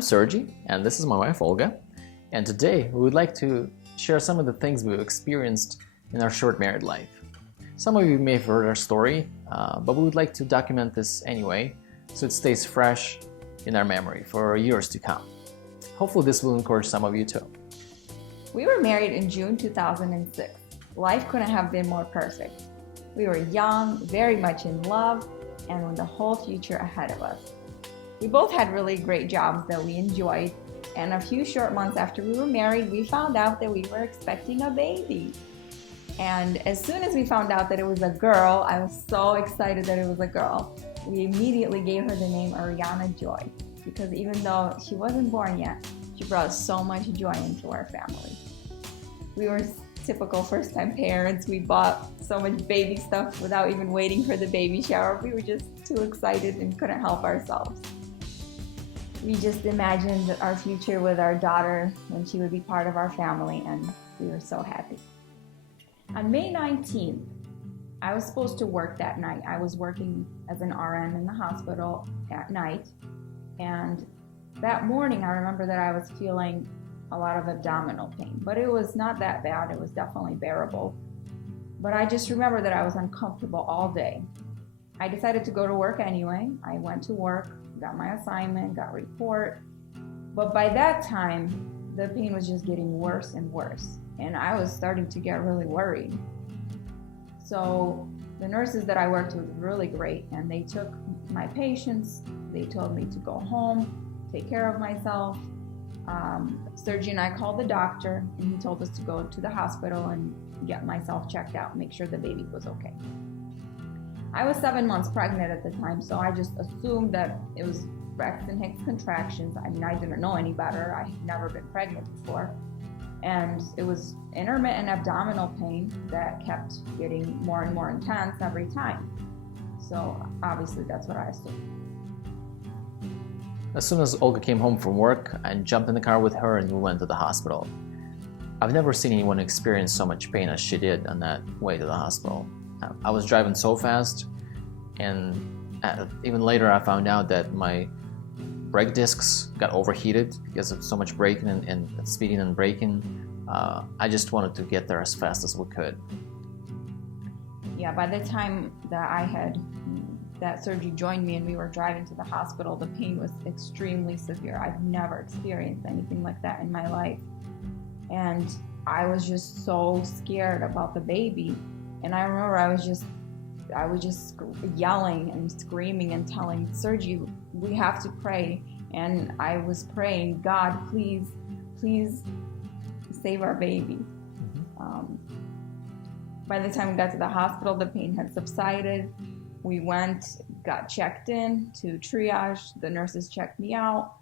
I'm Sergi, and this is my wife Olga, and today we would like to share some of the things we've experienced in our short married life. Some of you may have heard our story, but we would like to document this anyway, so it stays fresh in our memory for years to come. Hopefully this will encourage some of you too. We were married in June 2006. Life couldn't have been more perfect. We were young, very much in love, and with the whole future ahead of us. We both had really great jobs that we enjoyed, and a few short months after we were married, we found out that we were expecting a baby. And as soon as we found out that it was a girl, I was so excited that it was a girl. We immediately gave her the name Ariana Joy, because even though she wasn't born yet, she brought so much joy into our family. We were typical first-time parents. We bought so much baby stuff without even waiting for the baby shower. We were just too excited and couldn't help ourselves. We just imagined our future with our daughter when she would be part of our family, and we were so happy. On May 19th, I was supposed to work that night. I was working as an RN in the hospital at night, and that morning I remember that I was feeling a lot of abdominal pain, but it was not that bad. It was definitely bearable. But I just remember that I was uncomfortable all day. I decided to go to work anyway. I went to work, got my assignment, got a report. But by that time, the pain was just getting worse and worse. And I was starting to get really worried. So the nurses that I worked with were really great, and they took my patients. They told me to go home, take care of myself. Sergi and I called the doctor, and he told us to go to the hospital and get myself checked out, make sure the baby was okay. I was 7 months pregnant at the time, so I just assumed that it was Braxton Hicks contractions. I mean, I didn't know any better. I had never been pregnant before. And it was intermittent abdominal pain that kept getting more and more intense every time. So obviously that's what I assumed. As soon as Olga came home from work, I jumped in the car with her and we went to the hospital. I've never seen anyone experience so much pain as she did on that way to the hospital. I was driving so fast, and even later I found out that my brake discs got overheated because of so much braking and speeding and braking. I just wanted to get there as fast as we could. Yeah, by the time that Sergi joined me and we were driving to the hospital, the pain was extremely severe. I've never experienced anything like that in my life. And I was just so scared about the baby. And I remember I was just yelling and screaming and telling Sergi, we have to pray. And I was praying, God, please save our baby. By the time we got to the hospital, the pain had subsided. We got checked in to triage. The nurses checked me out,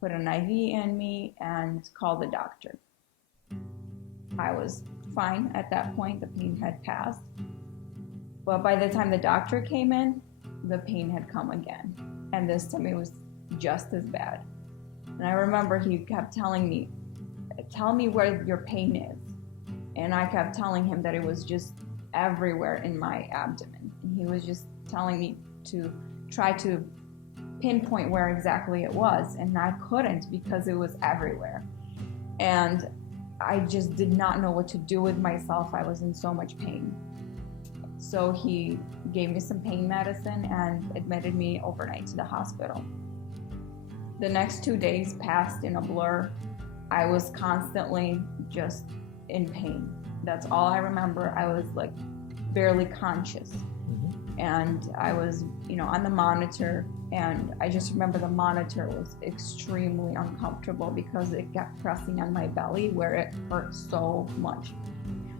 put an IV in me, and called the doctor. I was fine at that point. The pain had passed. But by the time the doctor came in, the pain had come again. And this time it was just as bad. And I remember he kept telling me, tell me where your pain is. And I kept telling him that it was just everywhere in my abdomen. And he was just telling me to try to pinpoint where exactly it was. And I couldn't, because it was everywhere. And I just did not know what to do with myself. I was in so much pain. So he gave me some pain medicine and admitted me overnight to the hospital. The next 2 days passed in a blur. I was constantly just in pain. That's all I remember. I was like barely conscious. And I was, on the monitor, and I just remember the monitor was extremely uncomfortable because it kept pressing on my belly where it hurt so much.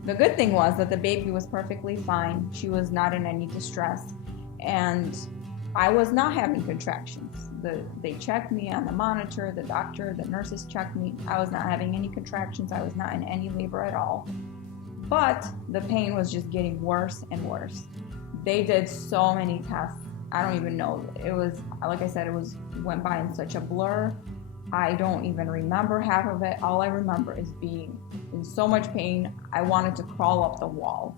The good thing was that the baby was perfectly fine. She was not in any distress, and I was not having contractions. They checked me on the monitor, the nurses checked me. I was not having any contractions. I was not in any labor at all. But the pain was just getting worse and worse. They did so many tests. I don't even know. It was, like I said, went by in such a blur. I don't even remember half of it. All I remember is being in so much pain. I wanted to crawl up the wall.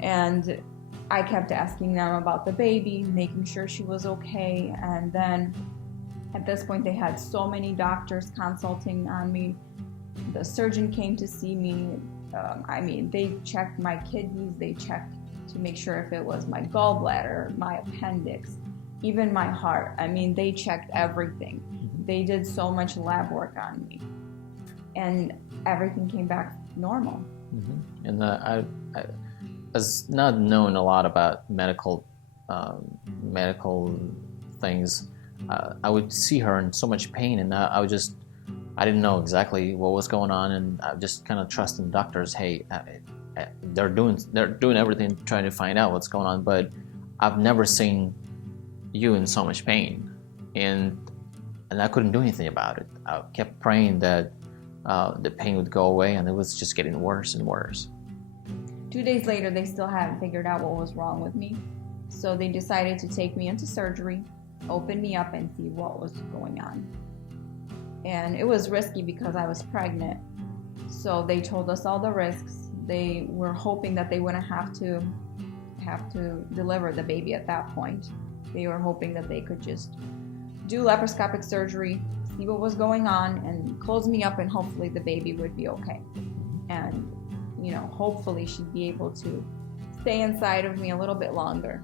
And I kept asking them about the baby, making sure she was okay. And then At this point, they had so many doctors consulting on me. The surgeon came to see me. They checked my kidneys, they checked to make sure if it was my gallbladder, my appendix, even my heart. They checked everything. They did so much lab work on me, and everything came back normal. Mm-hmm. And I was not known a lot about medical things. I would see her in so much pain, and I didn't know exactly what was going on, and I just kind of trusted the doctors. Hey, they're doing everything trying to find out what's going on, but I've never seen you in so much pain, and I couldn't do anything about it. I kept praying that the pain would go away, and it was just getting worse and worse. 2 days later, they still hadn't figured out what was wrong with me, so they decided to take me into surgery, open me up, and see what was going on. And it was risky because I was pregnant, so they told us all the risks. They were hoping that they wouldn't have to deliver the baby at that point. They were hoping that they could just do laparoscopic surgery, see what was going on, and close me up, and hopefully the baby would be okay. And, hopefully she'd be able to stay inside of me a little bit longer.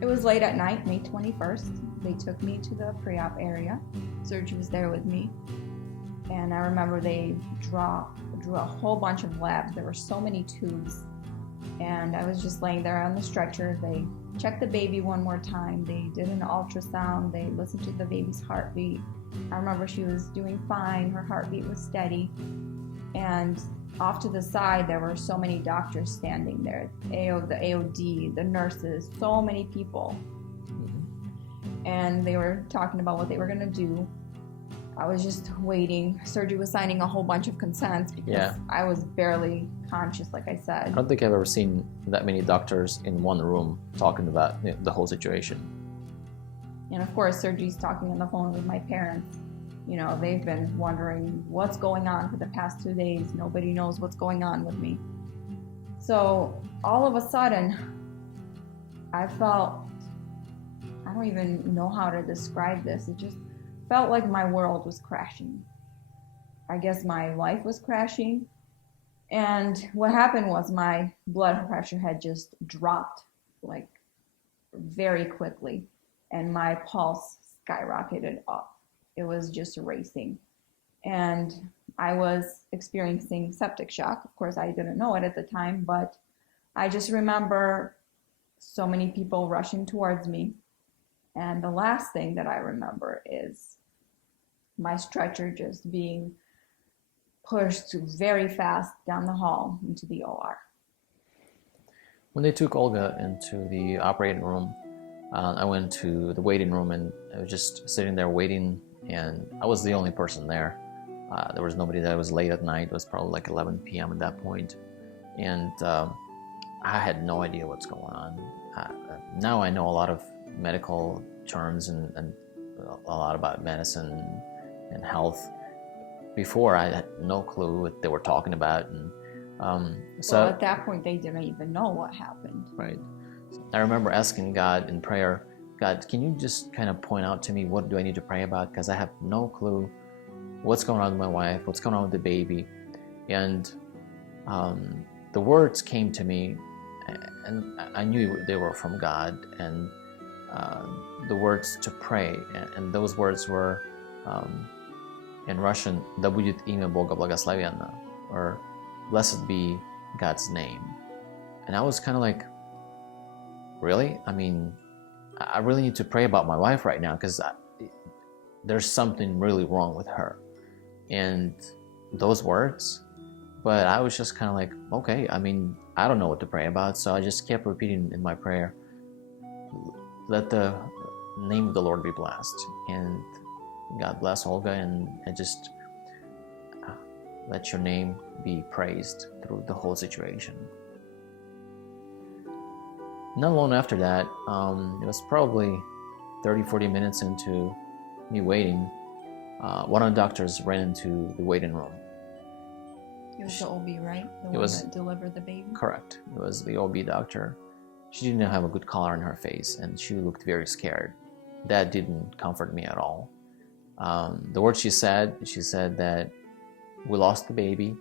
It was late at night, May 21st. They took me to the pre-op area. Surgery was there with me. And I remember they drew a whole bunch of labs. There were so many tubes. And I was just laying there on the stretcher. They checked the baby one more time. They did an ultrasound. They listened to the baby's heartbeat. I remember she was doing fine. Her heartbeat was steady. And off to the side, there were so many doctors standing there. The AOD, the nurses, so many people. And they were talking about what they were going to do. I was just waiting. Surgery was signing a whole bunch of consents because I was barely conscious, like I said. I don't think I've ever seen that many doctors in one room talking about the whole situation. And of course, surgery's talking on the phone with my parents. They've been wondering what's going on for the past 2 days. Nobody knows what's going on with me. So all of a sudden, I felt, I don't even know how to describe this. It just felt like my world was crashing. I guess my life was crashing. And what happened was my blood pressure had just dropped like very quickly, and my pulse skyrocketed up. It was just racing. And I was experiencing septic shock. Of course, I didn't know it at the time, but I just remember so many people rushing towards me. And the last thing that I remember is my stretcher just being pushed very fast down the hall into the OR. When they took Olga into the operating room, I went to the waiting room, and I was just sitting there waiting, and I was the only person there. There was nobody there. It was late at night. It was probably like 11 p.m. at that point. And I had no idea what's going on. Now I know a lot of medical terms and a lot about medicine and health. Before, I had no clue what they were talking about. And well, at that point, they didn't even know what happened. Right. I remember asking God in prayer, God, can you just kind of point out to me what do I need to pray about? Because I have no clue what's going on with my wife, what's going on with the baby. And the words came to me, and I knew they were from God, and the words to pray. And those words were in Russian, "Да будет имя Бога благословенно," or "Blessed be God's name." And I was kind of like, really? I really need to pray about my wife right now, because there's something really wrong with her. And those words, but I was just kind of like, okay, I don't know what to pray about, so I just kept repeating in my prayer, let the name of the Lord be blessed, and God bless Olga, and just let your name be praised through the whole situation. Not long after that, it was probably 30-40 minutes into me waiting, one of the doctors ran into the waiting room. It was the OB, right? The one that delivered the baby? Correct. It was the OB doctor. She didn't have a good color on her face, and she looked very scared. that didn't comfort me at all. The words she said that we lost the baby,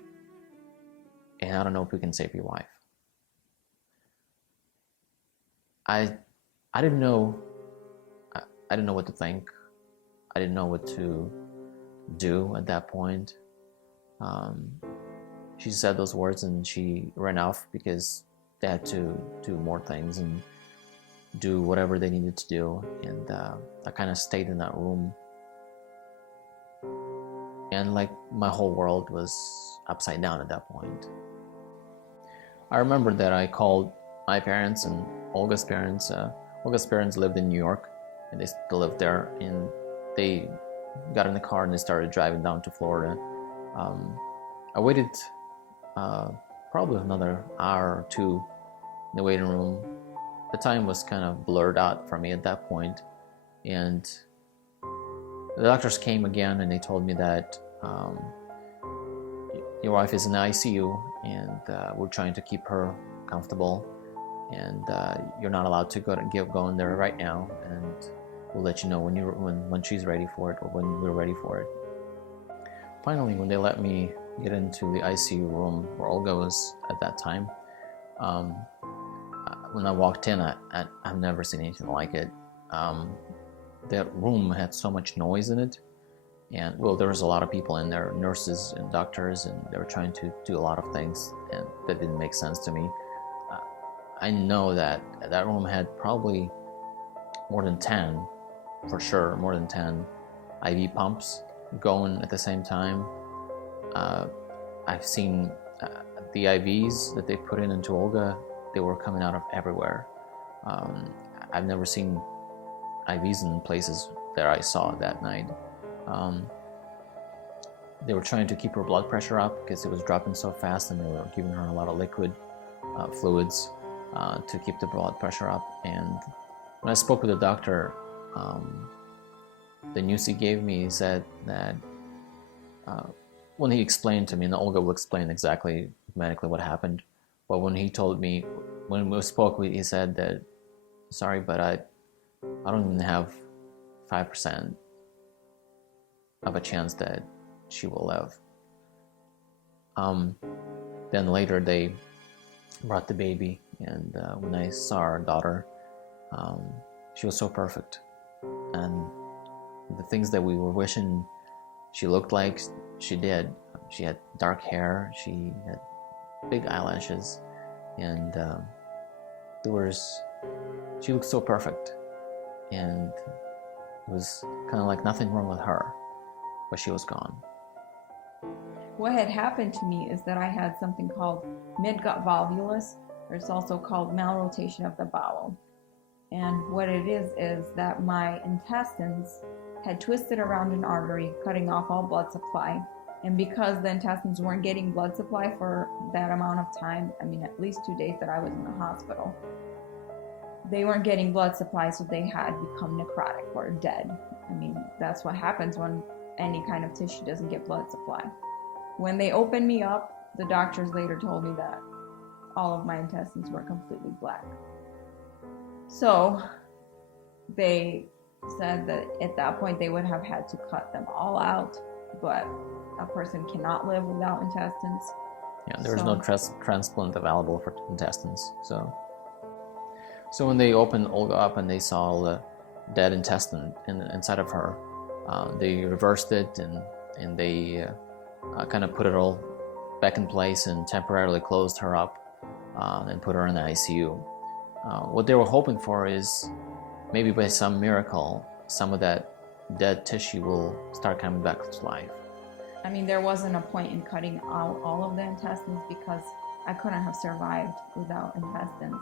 and I don't know if we can save your life. I didn't know. I didn't know what to think. I didn't know what to do at that point. She said those words and she ran off because they had to do more things and do whatever they needed to do. And I kind of stayed in that room. And like my whole world was upside down at that point. I remember that I called my parents and Olga's parents. Olga's parents lived in New York and they still lived there. And they got in the car and they started driving down to Florida. I waited probably another hour or two in the waiting room. The time was kind of blurred out for me at that point. And the doctors came again and they told me that your wife is in the ICU and we're trying to keep her comfortable, and you're not allowed to go in there right now, and we'll let you know when she's ready for it or when we're ready for it. Finally, when they let me get into the ICU room where Olga was at that time, when I walked in, I've never seen anything like it. That room had so much noise in it, and well, there was a lot of people in there, nurses and doctors, and they were trying to do a lot of things, and that didn't make sense to me. I know that room had probably more than 10, for sure, more than 10 IV pumps going at the same time. I've seen the IVs that they put into Olga, they were coming out of everywhere. I've never seen IVs in places that I saw that night. They were trying to keep her blood pressure up because it was dropping so fast, and they were giving her a lot of liquid fluids to keep the blood pressure up. And when I spoke with the doctor, the news he gave me, he said that when he explained to me, and Olga will explain exactly medically what happened, but when he told me, when we spoke, he said that, sorry, but I don't even have 5% of a chance that she will live. Then later they brought the baby, and when I saw our daughter, she was so perfect, and the things that we were wishing she looked like, she did. She had dark hair, she had big eyelashes, and she looked so perfect, and it was kind of like nothing wrong with her, but she was gone. What had happened to me is that I had something called midgut volvulus, or it's also called malrotation of the bowel. And what it is that my intestines had twisted around an artery, cutting off all blood supply. And because the intestines weren't getting blood supply for that amount of time, I mean at least 2 days that I was in the hospital, they weren't getting blood supply, so they had become necrotic or dead. I mean, that's what happens when any kind of tissue doesn't get blood supply. When they opened me up, the doctors later told me that all of my intestines were completely black. So they said that at that point they would have had to cut them all out, but a person cannot live without intestines. Yeah, there was no transplant available for intestines. So when they opened Olga up and they saw the dead intestine inside of her, they reversed it and they kind of put it all back in place and temporarily closed her up and put her in the ICU. What they were hoping for is maybe by some miracle, some of that dead tissue will start coming back to life. I mean, there wasn't a point in cutting out all of the intestines because I couldn't have survived without intestines.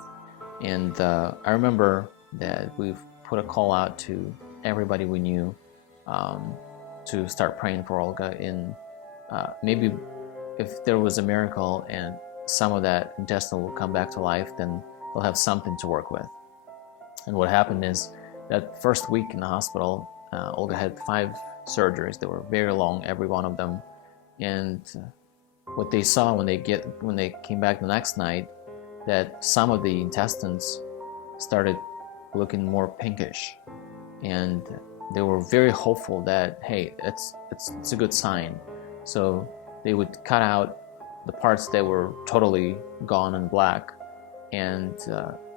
And I remember that we've put a call out to everybody we knew to start praying for Olga. In maybe if there was a miracle and some of that intestine will come back to life, then they'll have something to work with. And what happened is that first week in the hospital, Olga had 5 surgeries. They were very long, every one of them. And what they saw when they came back the next night, that some of the intestines started looking more pinkish, and they were very hopeful that, hey, it's a good sign. So they would cut out the parts that were totally gone and black, and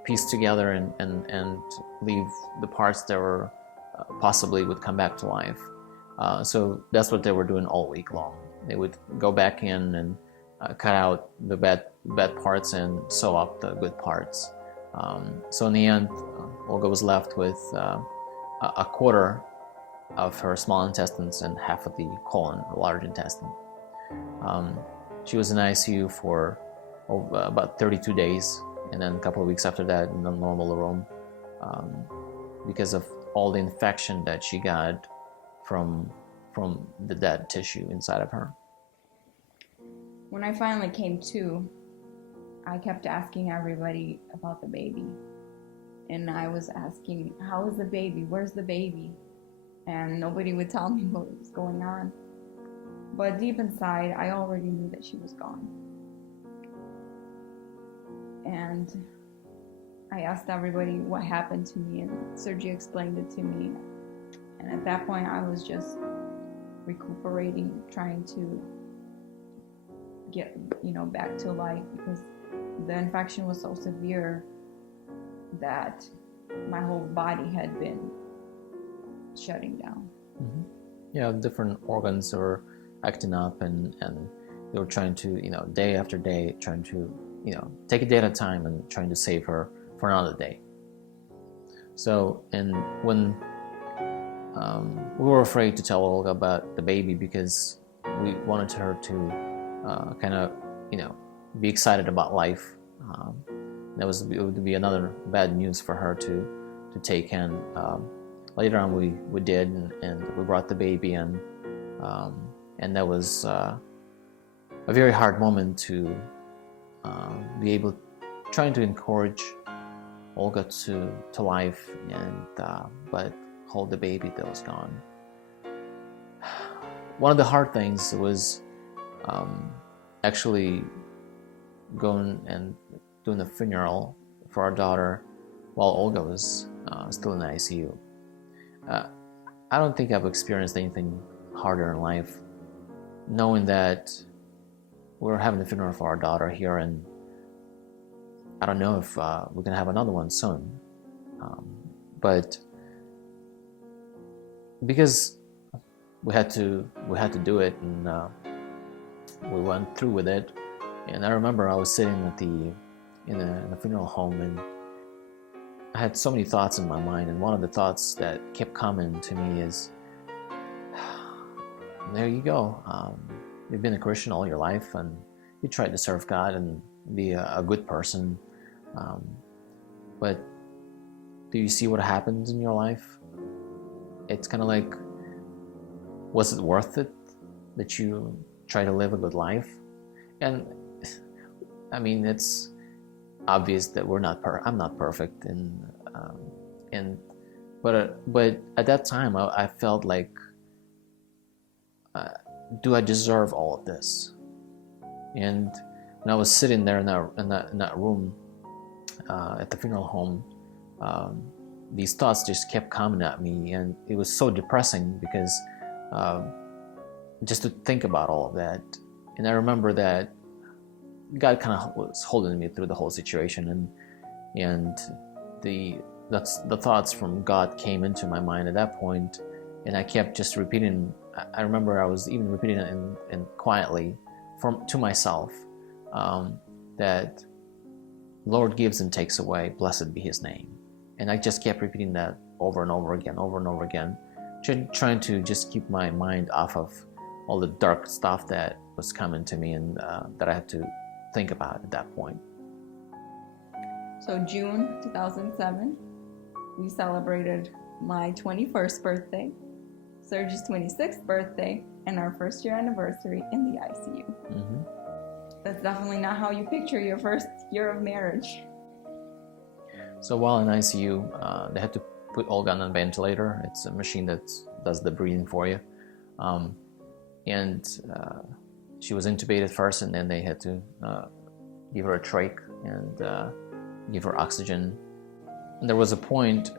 piece together and leave the parts that were possibly would come back to life. So that's what they were doing all week long. They would go back in and cut out the bad parts and sew up the good parts. So in the end, Olga was left with a quarter of her small intestines and half of the colon, or large intestine. She was in ICU for about 32 days, and then a couple of weeks after that in the normal room, because of all the infection that she got from the dead tissue inside of her. When I finally came to, I kept asking everybody about the baby. And I was asking, how is the baby? Where's the baby? And nobody would tell me what was going on. But deep inside, I already knew that she was gone. And I asked everybody what happened to me, and Sergey explained it to me. And at that point, I was just recuperating, trying to get, back to life, because the infection was so severe that my whole body had been shutting down. Mm-hmm. Yeah, different organs were acting up, and they were trying to, day after day, trying to, take a day at a time and trying to save her for another day. So, and when we were afraid to tell Olga about the baby, because we wanted her to kind of, be excited about life. It would be another bad news for her to take in. Later on, we did, and we brought the baby in, and that was a very hard moment to be able, trying to encourage Olga to life, and but hold the baby that was gone. One of the hard things was actually going and doing the funeral for our daughter while Olga was still in the ICU. I don't think I've experienced anything harder in life, knowing that we're having a funeral for our daughter here, and I don't know if we're gonna have another one soon. But because we had to do it, and we went through with it. And I remember I was sitting at in the funeral home, and I had so many thoughts in my mind, and one of the thoughts that kept coming to me is, there you go, you've been a Christian all your life, and you tried to serve God and be a good person, but do you see what happens in your life? It's kind of like, was it worth it that you try to live a good life? And I mean, it's obvious that I'm not perfect, but at that time I felt like, do I deserve all of this? And when I was sitting there in that room at the funeral home, these thoughts just kept coming at me, and it was so depressing, because just to think about all of that. And I remember that God kind of was holding me through the whole situation, and the thoughts from God came into my mind at that point, and I kept just repeating. I remember I was even repeating it in quietly to myself, that Lord gives and takes away, blessed be His name. And I just kept repeating that over and over again, trying to just keep my mind off of all the dark stuff that was coming to me, and that I had to think about at that point. So June 2007, we celebrated my 21st birthday, Sergey's 26th birthday, and our first year anniversary in the ICU. Mm-hmm. That's definitely not how you picture your first year of marriage. So while in ICU, they had to put Olga on a ventilator. It's a machine that does the breathing for you. And she was intubated first, and then they had to give her a trach and give her oxygen. And there was a point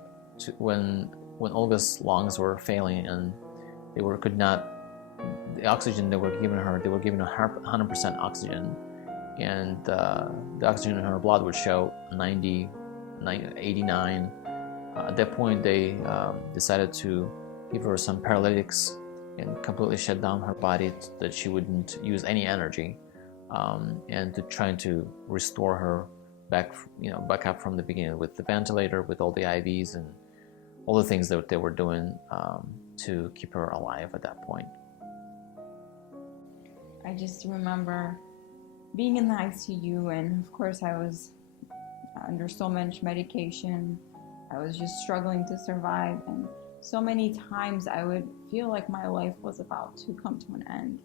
when when Olga's lungs were failing and could not, the oxygen they were giving her 100% oxygen, and the oxygen in her blood would show 90, 89. At that point, they decided to give her some paralytics and completely shut down her body so that she wouldn't use any energy, and to try to restore her back up from the beginning with the ventilator, with all the IVs and all the things that they were doing to keep her alive at that point. I just remember being in the ICU, and of course I was under so much medication. I was just struggling to survive, and so many times I would feel like my life was about to come to an end.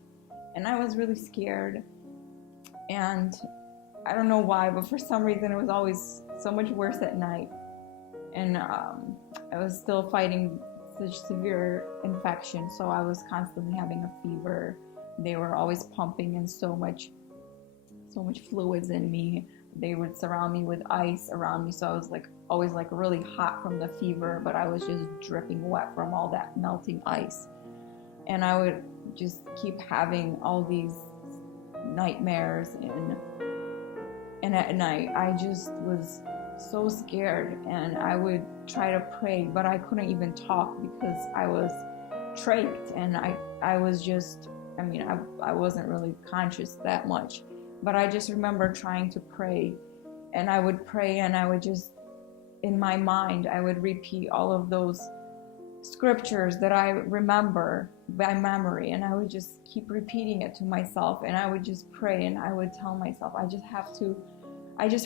And I was really scared, and I don't know why, but for some reason it was always so much worse at night. And I was still fighting such severe infection, so I was constantly having a fever. They were always pumping in so much fluids in me. They would surround me with ice around me, so I was always really hot from the fever, but I was just dripping wet from all that melting ice. And I would just keep having all these nightmares, and at night I just was so scared, and I would try to pray, but I couldn't even talk because I was trached, and I was just, I wasn't really conscious that much, but I just remember trying to pray, and I would pray, and I would just, in my mind, I would repeat all of those scriptures that I remember by memory, and I would just keep repeating it to myself, and I would just pray, and I would tell myself, I just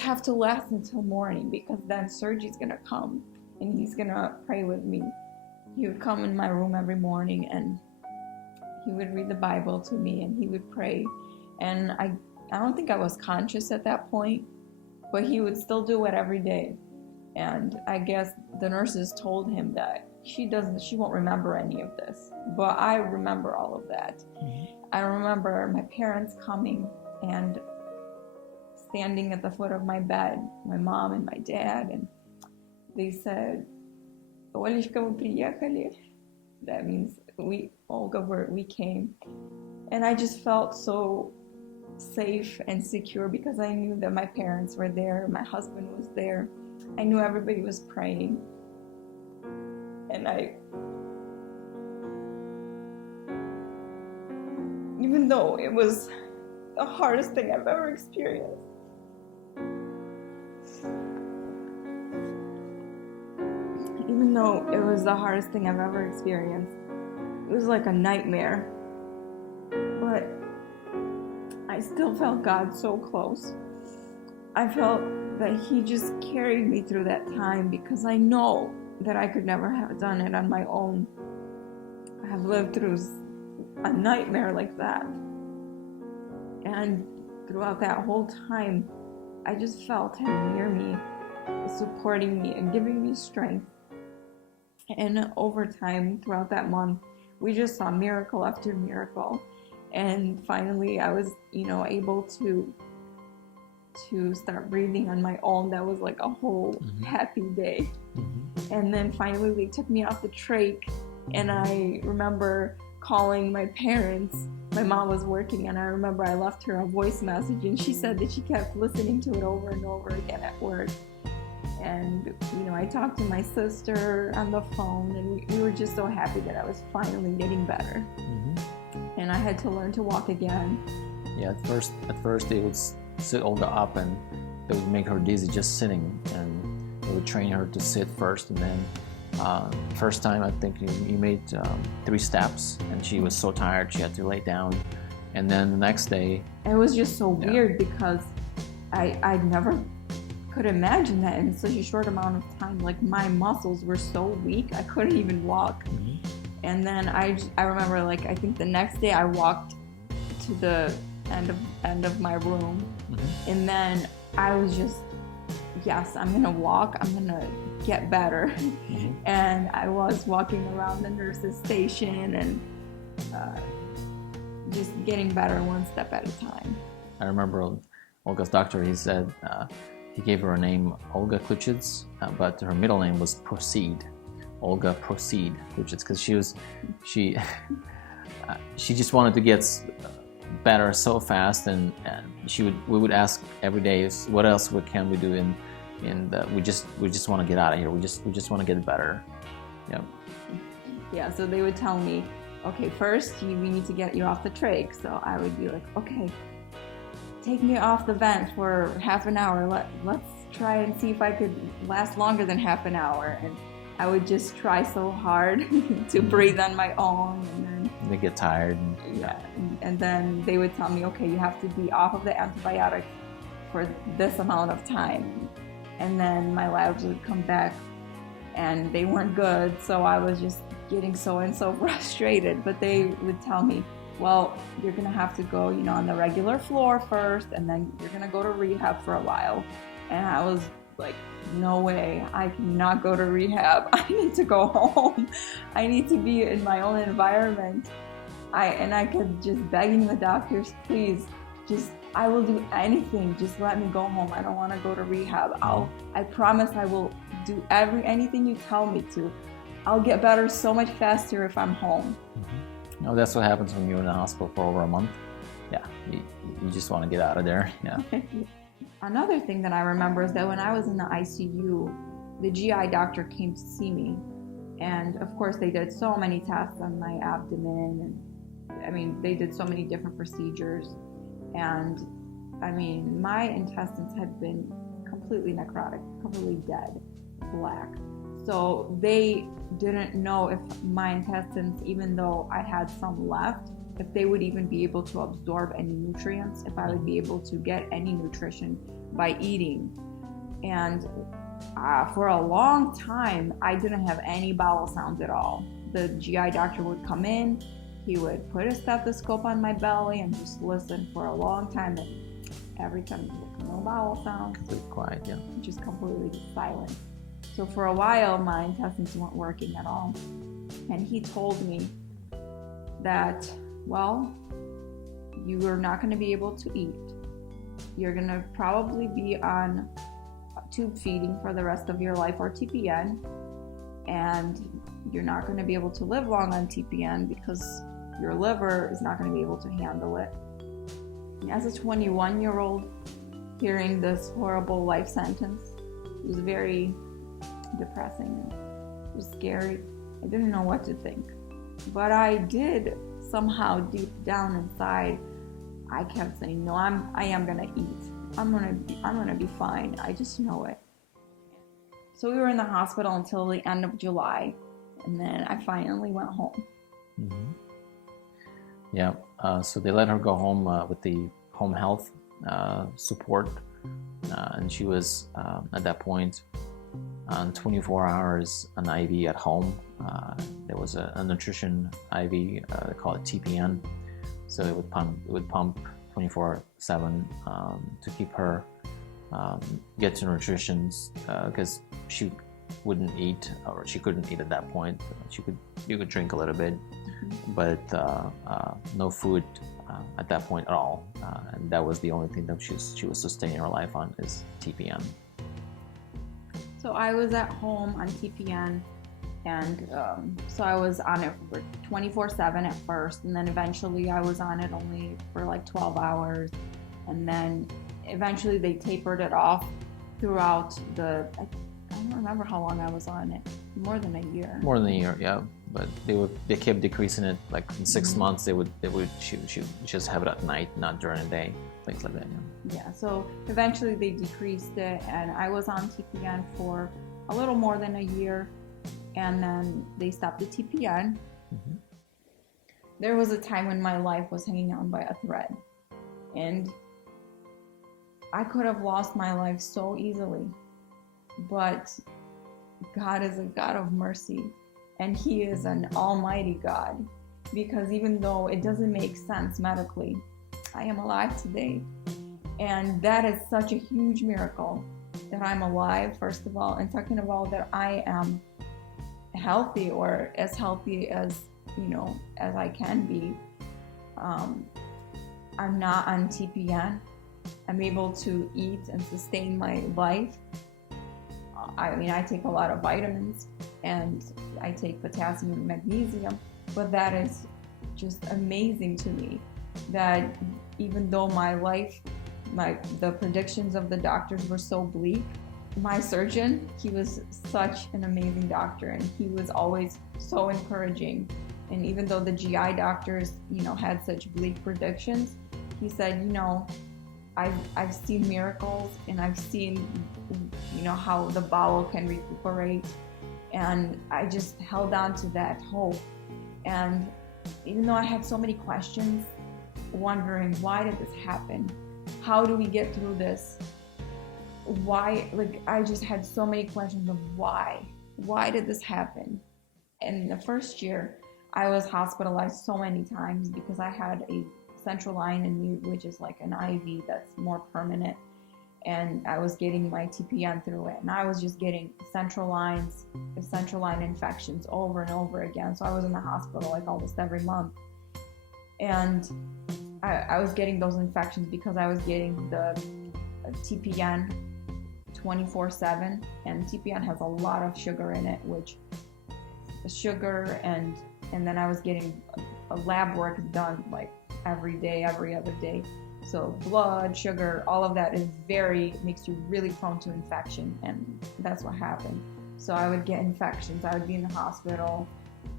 have to last until morning, because then Sergey's gonna come and he's gonna pray with me. He would come in my room every morning, and he would read the Bible to me, and he would pray. And I don't think I was conscious at that point, but he would still do it every day. And I guess the nurses told him that she won't remember any of this, but I remember all of that. Mm-hmm. I remember my parents coming and standing at the foot of my bed, my mom and my dad, and they said, "Olishka, вы приехали." That means we came. And I just felt so safe and secure because I knew that my parents were there, my husband was there. I knew everybody was praying. And even though it was the hardest thing I've ever experienced, it was like a nightmare, but I still felt God so close. I felt that He just carried me through that time, because I know that I could never have done it on my own. I have lived through a nightmare like that, and throughout that whole time, I just felt Him near me, supporting me and giving me strength. And over time, throughout that month, we just saw miracle after miracle. And finally, I was, able to start breathing on my own. That was like a whole happy day. Mm-hmm. And then finally, they took me off the trach, and I remember calling my parents. My mom was working, and I remember I left her a voice message, and she said that she kept listening to it over and over again at work. And, I talked to my sister on the phone, and we were just so happy that I was finally getting better. Mm-hmm. And I had to learn to walk again. Yeah, at first they would sit Olga up, and they would make her dizzy just sitting, and they would train her to sit first, and then first time I think you made 3 steps, and she was so tired she had to lay down. And then the next day, it was just so weird, because I never could imagine that in such a short amount of time. Like, my muscles were so weak, I couldn't even walk. Mm-hmm. And then I remember, I think the next day I walked to the end of my room. Mm-hmm. And then I was just, yes, I'm gonna walk, I'm gonna get better. Mm-hmm. And I was walking around the nurse's station and just getting better one step at a time. I remember Olga's doctor, he said he gave her a name, Olga Kluchitz, but her middle name was Proceed, Olga Proceed, which is because she just wanted to get better so fast, and we would ask every day, what else can we do, and we just want to get out of here. We just want to get better. Yeah. Yeah. So they would tell me, okay, first we need to get you off the trach. So I would be like, okay, take me off the vent for half an hour. Let's try and see if I could last longer than half an hour. And I would just try so hard to breathe on my own, and then they get tired. And then they would tell me, okay, you have to be off of the antibiotics for this amount of time. And then my labs would come back and they weren't good. So I was just getting so frustrated. But they would tell me, well, you're going to have to go, on the regular floor first, and then you're going to go to rehab for a while. And I was like, no way, I cannot go to rehab. I need to go home. I need to be in my own environment. I kept just begging the doctors, please, I will do anything. Just let me go home. I don't want to go to rehab. I promise I will do anything you tell me to. I'll get better so much faster if I'm home. Mm-hmm. No, that's what happens when you're in the hospital for over a month. Yeah, you just want to get out of there. Yeah. Another thing that I remember is that when I was in the ICU, the GI doctor came to see me. And of course, they did so many tests on my abdomen. And they did so many different procedures. And my intestines had been completely necrotic, completely dead, black. So they didn't know if my intestines, even though I had some left, if they would even be able to absorb any nutrients, if I would be able to get any nutrition by eating. And for a long time, I didn't have any bowel sounds at all. The GI doctor would come in, he would put a stethoscope on my belly and just listen for a long time, and every time, no bowel sounds. Completely quiet, yeah. Just completely silent. So for a while, my intestines weren't working at all. And he told me that, well, you are not going to be able to eat. You're going to probably be on tube feeding for the rest of your life, or TPN. And you're not going to be able to live long on TPN because your liver is not going to be able to handle it. And as a 21-year-old, hearing this horrible life sentence, it was very depressing. It was scary. I didn't know what to think. But I did somehow, deep down inside, I kept saying, no, I am gonna eat. I'm gonna be fine. I just know it. So we were in the hospital until the end of July, and then I finally went home. Mm-hmm. Yeah. So they let her go home with the home health support, and she was at that point on 24 hours an IV at home. There was a nutrition IV, they call it TPN. So it would pump 24/7 to keep her get to nutrition, because she wouldn't eat, or she couldn't eat at that point. You could drink a little bit, but no food at that point at all. And that was the only thing that she was sustaining her life on, is TPN. So I was at home on TPN, and so I was on it for 24/7 at first, and then eventually I was on it only for like 12 hours, and then eventually they tapered it off throughout I don't remember how long I was on it. More than a year. More than a year, yeah. But they kept decreasing it. Like in 6 months, she just have it at night, not during the day, things like that. Yeah. So eventually they decreased it, and I was on TPN for a little more than a year, and then they stopped the TPN. Mm-hmm. There was a time when my life was hanging on by a thread, and I could have lost my life so easily. But God is a God of mercy, and He is an almighty God, because even though it doesn't make sense medically, I am alive today. And that is such a huge miracle, that I'm alive, first of all, and second of all, that I am healthy, or as healthy as as I can be. I'm not on TPN. I'm able to eat and sustain my life. I take a lot of vitamins, and I take potassium and magnesium. But that is just amazing to me, that even though my life, the predictions of the doctors were so bleak, my surgeon, he was such an amazing doctor, and he was always so encouraging. And even though the GI doctors, had such bleak predictions, he said, I've seen miracles, and I've seen, how the bowel can recuperate. And I just held on to that hope. And even though I had so many questions, wondering, why did this happen? How do we get through this? Why, I just had so many questions of why did this happen? And the first year I was hospitalized so many times because I had a central line in me, which is like an IV that's more permanent, and I was getting my TPN through it, and I was just getting central line infections over and over again. So I was in the hospital like almost every month, and I was getting those infections because I was getting the TPN 24/7, and TPN has a lot of sugar in it, which sugar and then I was getting a lab work done like every day, every other day. So blood, sugar, all of that makes you really prone to infection, and that's what happened. So I would get infections, I would be in the hospital,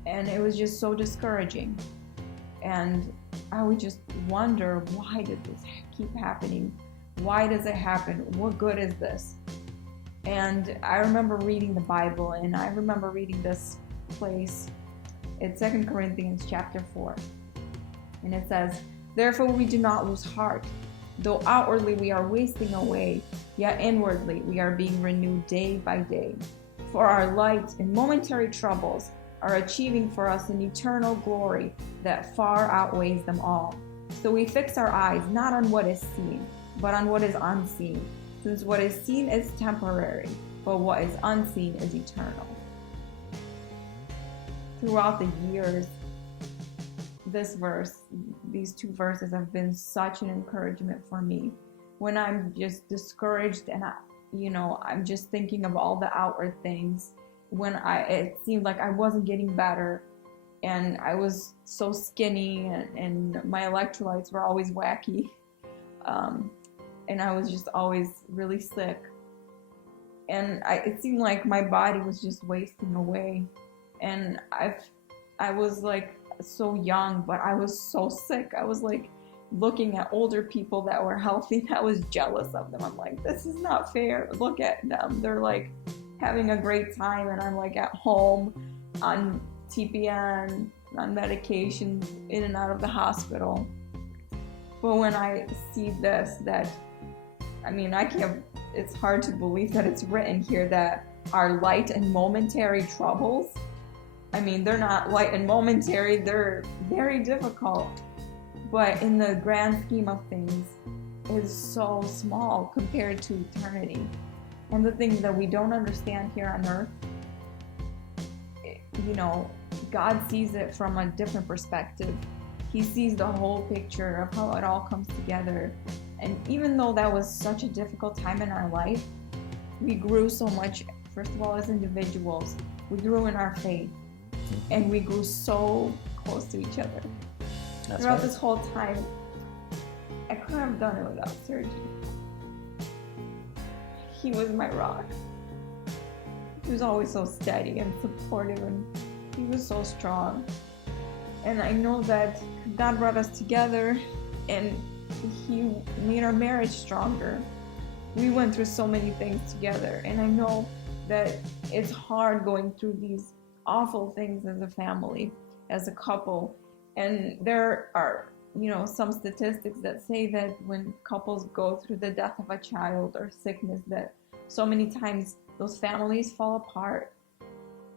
and it was just so discouraging. And I would just wonder, why did this keep happening? Why does it happen? What good is this? And I remember reading the Bible, and I remember reading this place. It's 2 Corinthians chapter 4. And it says, "Therefore we do not lose heart. Though outwardly we are wasting away, yet inwardly we are being renewed day by day. For our light and momentary troubles are achieving for us an eternal glory that far outweighs them all. So we fix our eyes not on what is seen, but on what is unseen, since what is seen is temporary, but what is unseen is eternal." Throughout the years, these two verses have been such an encouragement for me. When I'm just discouraged and I'm just thinking of all the outward things, when it seemed like I wasn't getting better, and I was so skinny, and my electrolytes were always wacky, and I was just always really sick, and it seemed like my body was just wasting away, and I was like so young, but I was so sick. I was like looking at older people that were healthy, and I was jealous of them. I'm like, this is not fair. Look at them. They're like having a great time, and I'm like at home on TPN, on medications, in and out of the hospital. But when I see this, it's hard to believe that it's written here that our light and momentary troubles, they're not light and momentary, they're very difficult. But in the grand scheme of things, it's so small compared to eternity. And the things that we don't understand here on earth, God sees it from a different perspective. He sees the whole picture of how it all comes together. And even though that was such a difficult time in our life, we grew so much. First of all, as individuals, we grew in our faith, and we grew so close to each other. Throughout this whole time, I couldn't have done it without Sergi. He was my rock. He was always so steady and supportive, and he was so strong. And I know that God brought us together, and He made our marriage stronger. We went through so many things together, and I know that it's hard going through these awful things as a family, as a couple. And there are, some statistics that say that when couples go through the death of a child or sickness, that so many times those families fall apart.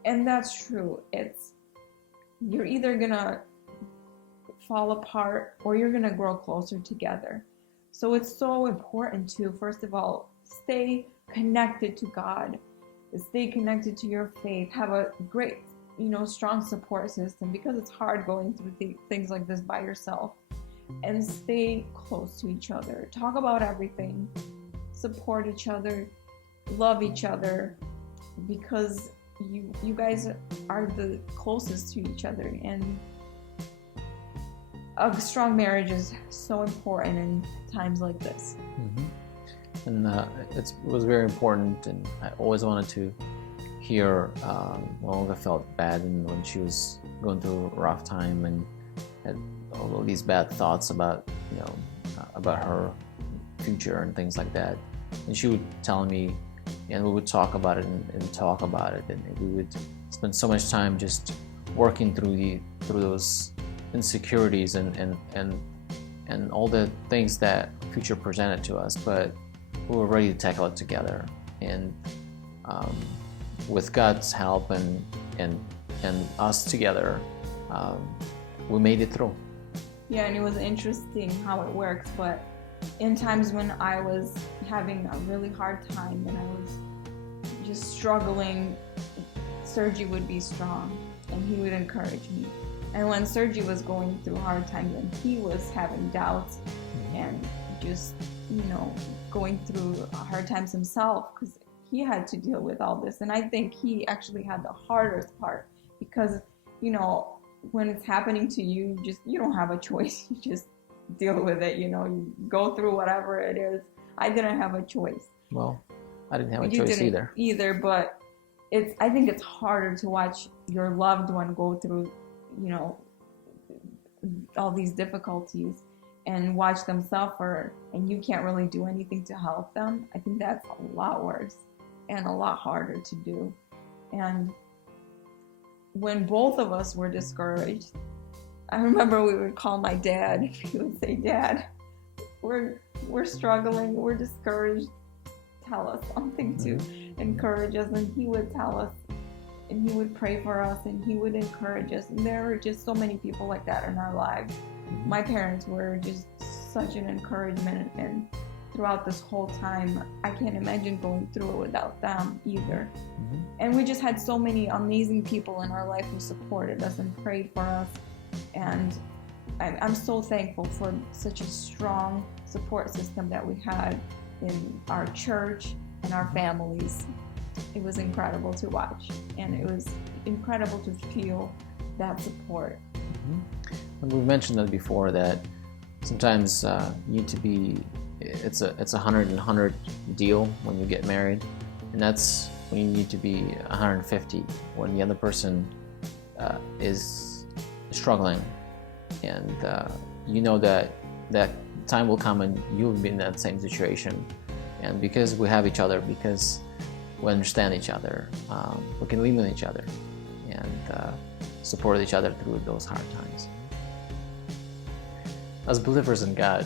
And that's true. You're either gonna fall apart or you're gonna grow closer together. So it's so important to, first of all, stay connected to God, stay connected to your faith, have a great, strong support system, because it's hard going through things like this by yourself. And stay close to each other. Talk about everything. Support each other. Love each other. Because you guys are the closest to each other, and a strong marriage is so important in times like this. And it was very important, and I always wanted to hear when Olga felt bad and when she was going through a rough time and had all of these bad thoughts about about her future and things like that. And she would tell me, and we would talk about it and talk about it, and we would spend so much time just working through those insecurities and all the things that future presented to us, but we were ready to tackle it together. And with God's help and us together, we made it through. Yeah, and it was interesting how it works, but in times when I was having a really hard time and I was just struggling, Sergi would be strong and he would encourage me. And when Sergi was going through hard times and he was having doubts and just, going through hard times himself, because he had to deal with all this. And I think he actually had the hardest part because, when it's happening to you, you don't have a choice. You just deal with it, you go through whatever it is. I didn't have a choice. Well, I didn't have a choice either, but I think it's harder to watch your loved one go through, all these difficulties and watch them suffer, and you can't really do anything to help them. I think that's a lot worse and a lot harder to do. And when both of us were discouraged, I remember we would call my dad. He would say, "Dad, we're struggling, we're discouraged. Tell us something to encourage us." And he would tell us, and he would pray for us, and he would encourage us. And there were just so many people like that in our lives. My parents were just such an encouragement, and throughout this whole time, I can't imagine going through it without them either. And we just had so many amazing people in our life who supported us and prayed for us. And I'm so thankful for such a strong support system that we had in our church and our families. It was incredible to watch, and it was incredible to feel that support. And we've mentioned that before, that sometimes you need to be, it's a 100 deal when you get married, and that's when you need to be 150 when the other person is struggling, and that time will come and you'll be in that same situation. And because we have each other, because we understand each other, we can lean on each other and support each other through those hard times. As believers in God,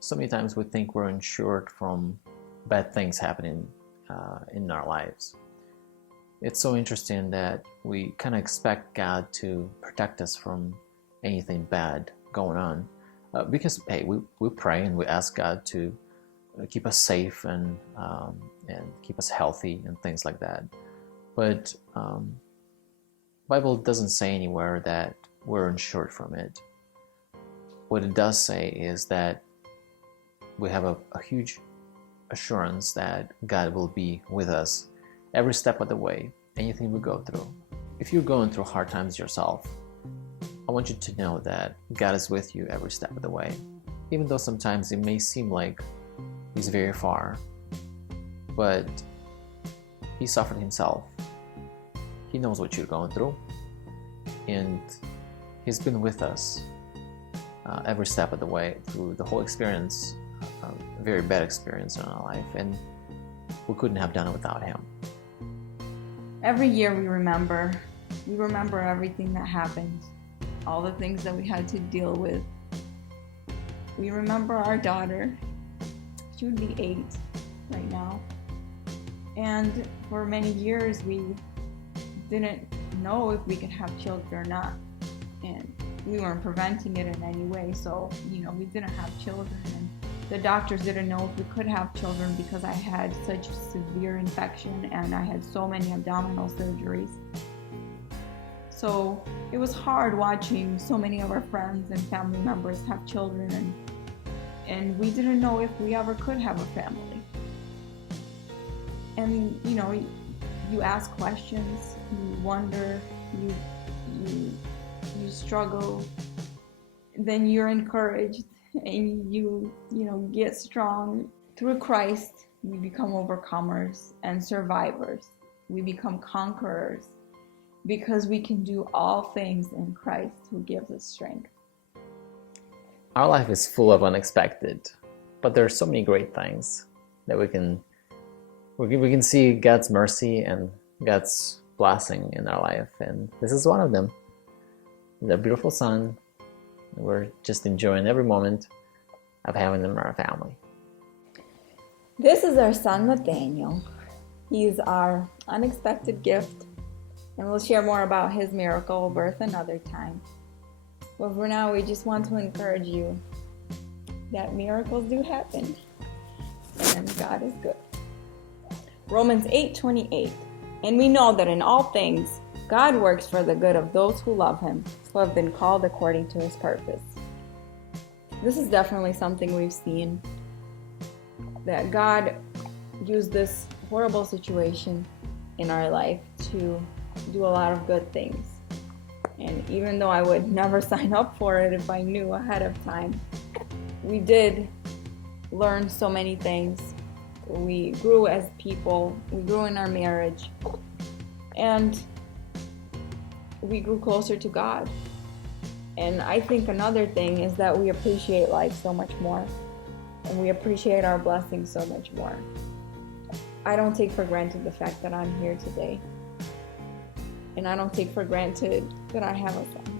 so many times we think we're insured from bad things happening in our lives. It's so interesting that we kind of expect God to protect us from anything bad going on, because hey, we pray and we ask God to keep us safe and keep us healthy and things like that. But Bible doesn't say anywhere that we're insured from it. What it does say is that we have a huge assurance that God will be with us every step of the way, anything we go through. If you're going through hard times yourself, I want you to know that God is with you every step of the way. Even though sometimes it may seem like He's very far, but He suffered Himself. He knows what you're going through, and He's been with us every step of the way through the whole experience, a very bad experience in our life, and we couldn't have done it without Him. Every year we remember everything that happened, all the things that we had to deal with. We remember our daughter. She would be 8 right now. And for many years we didn't know if we could have children or not. And we weren't preventing it in any way. So, we didn't have children. And the doctors didn't know if we could have children because I had such severe infection and I had so many abdominal surgeries. So it was hard watching so many of our friends and family members have children, and we didn't know if we ever could have a family. And you ask questions, you wonder, you struggle, then you're encouraged and you get strong. Through Christ, we become overcomers and survivors. We become conquerors because we can do all things in Christ who gives us strength. Our life is full of unexpected, but there are so many great things that we can see God's mercy and God's blessing in our life, and this is one of them. They're a beautiful son. We're just enjoying every moment of having them in our family. This is our son Nathaniel. He's our unexpected gift, and we'll share more about his miracle birth another time. But for now, we just want to encourage you that miracles do happen, and God is good. Romans 8:28. And we know that in all things, God works for the good of those who love him, who have been called according to his purpose. This is definitely something we've seen, that God used this horrible situation in our life to do a lot of good things. And even though I would never sign up for it if I knew ahead of time, we did learn so many things. We grew as people, we grew in our marriage, and we grew closer to God. And I think another thing is that we appreciate life so much more, and we appreciate our blessings so much more. I don't take for granted the fact that I'm here today, and I don't take for granted that I have a son.